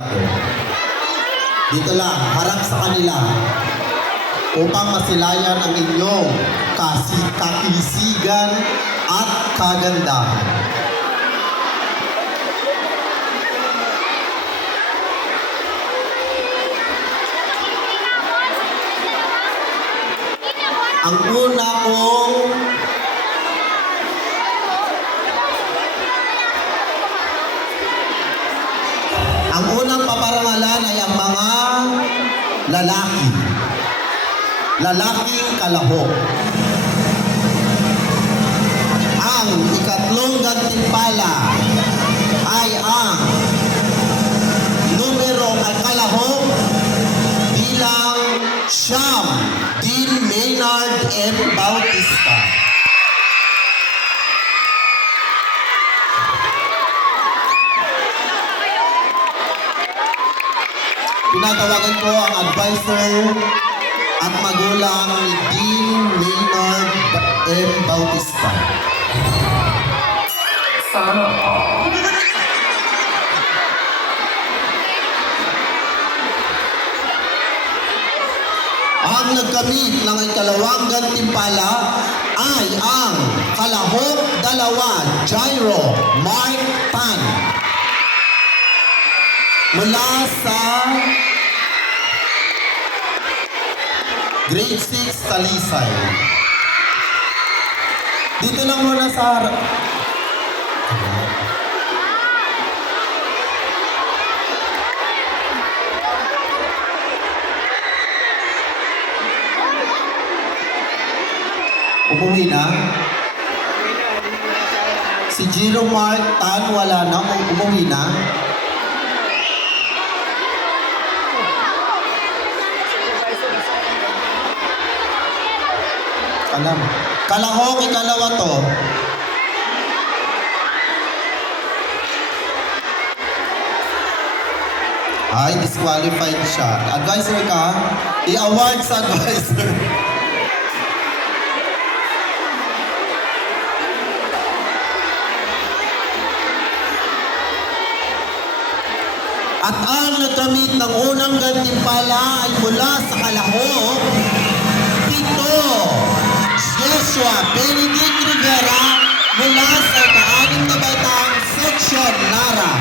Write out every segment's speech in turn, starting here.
Dito lang, harap sa kanila upang masilayan ang inyong kakisigan at kagandahan. Ang una kong unang paparangalan ay ang mga lalaki. Lalaking kalahok. Ang ikatlong gantimpala ay ang numero ay kalahok bilang Siyam, Dean Maynard M. Bautista. Pinatawagan ko ang advisor at magulang ni Dean Maynard M. Bautista. Sana all. Ang nagkamit ng ikalawang gantimpala ay ang kalahok dalawa, Jairo Mark Tan. Mula sa Grade 6 Talisay. Dito lang muna sa harap. Umuwi na? Si Jiro Mark Tan wala na, umuwi na? Alam. Kalahok, ikalawa to. Ay, disqualified siya. Advisor ka? I-award sa advisor. At ang nagkamit ng unang gantimpala ay mula sa kalahok, Joshua Benedict Rivera mula sa ika-6 na batang Section Nara.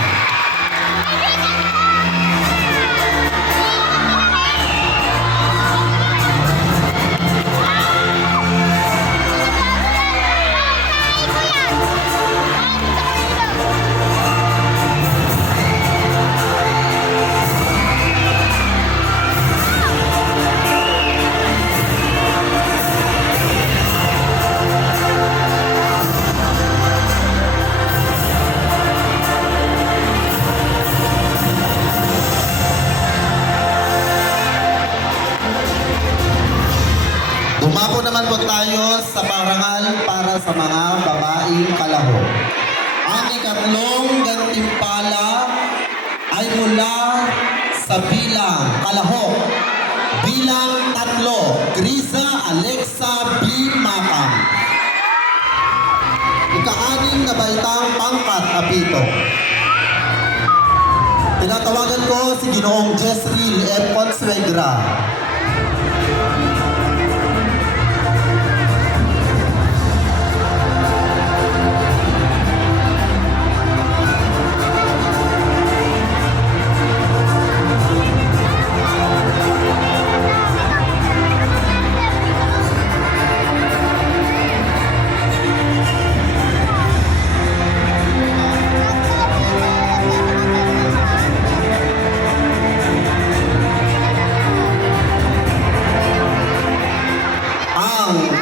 Dumapo naman po tayo sa parangal para sa mga babaeng kalahok. Ang ikatlong gantimpala ay mula sa bilang kalahok. Bilang 3, Grisa Alexa B. Makam. Ika-6 na baitang pangkat apito. Tinatawagan ko si Ginoong Jezreel F. Consuegra.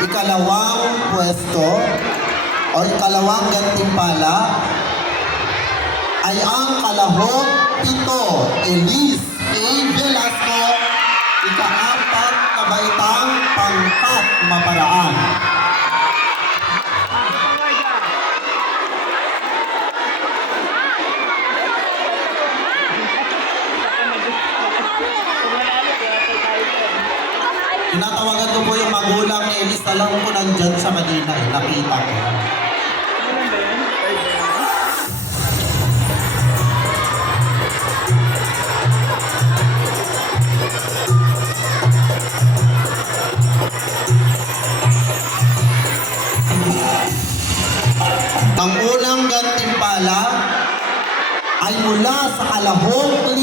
Ikalawang pwesto o ikalawang gantimpala ay ang kalahok 7, Elise A. Velasco, ika-4 na baitang pangkat maparaan. Tinatawagan ko po yung magulang ni Elise. Alam ko nandyan sa Manila. Nakita ko. mula sa kalahok